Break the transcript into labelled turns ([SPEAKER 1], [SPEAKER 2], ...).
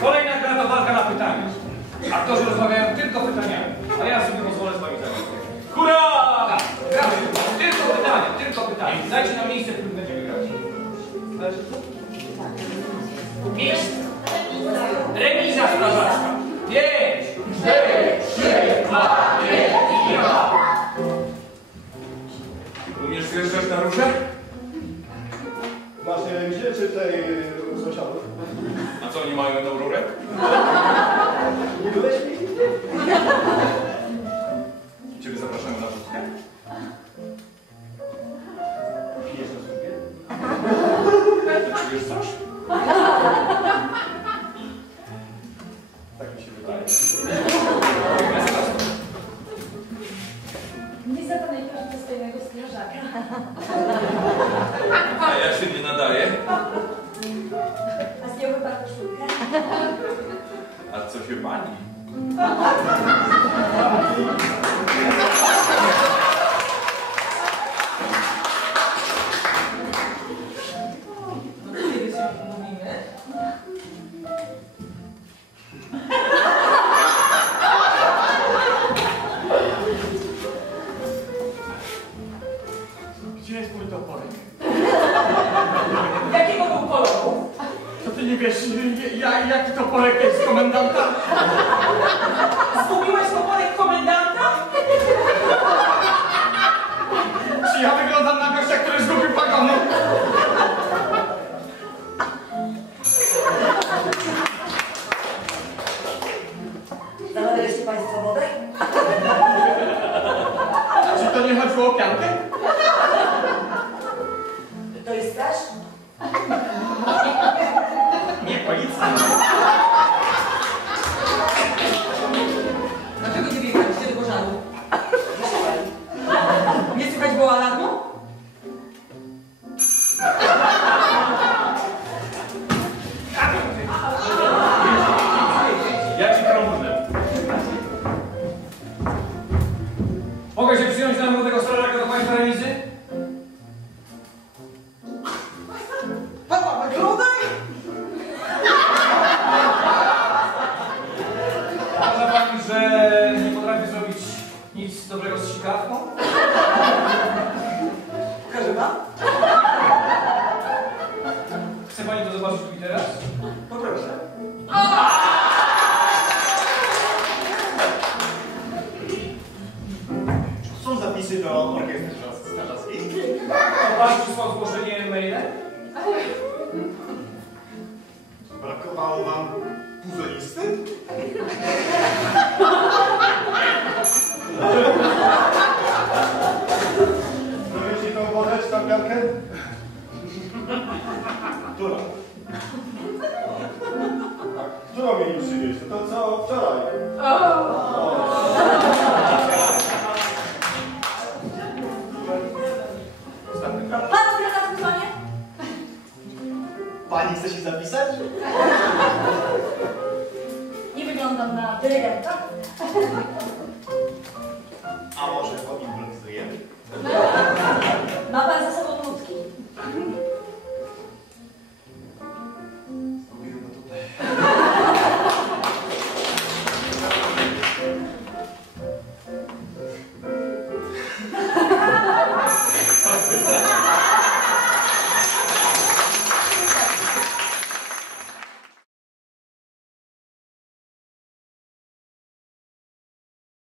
[SPEAKER 1] Kolejna gra to walka na pytania. Aktorzy rozmawiają tylko pytaniami, a ja sobie pozwolę z wami zagrać. Hurra! Tak. Tylko pytania, tylko pytania. Dajcie nam miejsce, w którym będziemy grać. Miejsce. Remiza strażacka. Pięć, cztery, trzy, dwa, jeden ja.
[SPEAKER 2] Umiesz zjeżdżać na róże?
[SPEAKER 3] Remizie czy tej u sąsiadów?
[SPEAKER 2] A co, oni mają jedną rurę?
[SPEAKER 3] Nie byłeś mi?
[SPEAKER 2] Ciebie zapraszają na wódkę?
[SPEAKER 3] Pijesz na słupie?
[SPEAKER 2] Ty czujesz coś?
[SPEAKER 3] Tak mi się wydaje.
[SPEAKER 4] Nie zapamiętam, że dostajnego strażaka.
[SPEAKER 2] A ja się nie nadaję.
[SPEAKER 4] A z nią wypadła sztukę.
[SPEAKER 2] A co się pani?
[SPEAKER 5] Wiesz, ja, jaki toporek jest komendanta?
[SPEAKER 6] Zgubiłeś toporek komendanta?
[SPEAKER 5] Czy ja wyglądam na gościa, który zgubił pagony?
[SPEAKER 7] Zamawialiście Państwo wodę?
[SPEAKER 5] Czy to nie chodziło o piankę?
[SPEAKER 6] Dlaczego nie wjechaliście do pożaru? Nie słychać było alarmu? Każe pan?
[SPEAKER 1] Chce pani to zobaczyć tu i teraz?
[SPEAKER 6] Poproszę.
[SPEAKER 3] Są zapisy do orkiestry strażackiej?
[SPEAKER 1] Pan przysłał zgłoszenie mailem?
[SPEAKER 3] Brakowało wam puzolisty? Którą? A którą mieli przywieźć? To, to co wczoraj?
[SPEAKER 4] Pan strażak dzwonię?
[SPEAKER 3] Pani chce się zapisać?
[SPEAKER 4] Nie wyglądam na dyrygenta.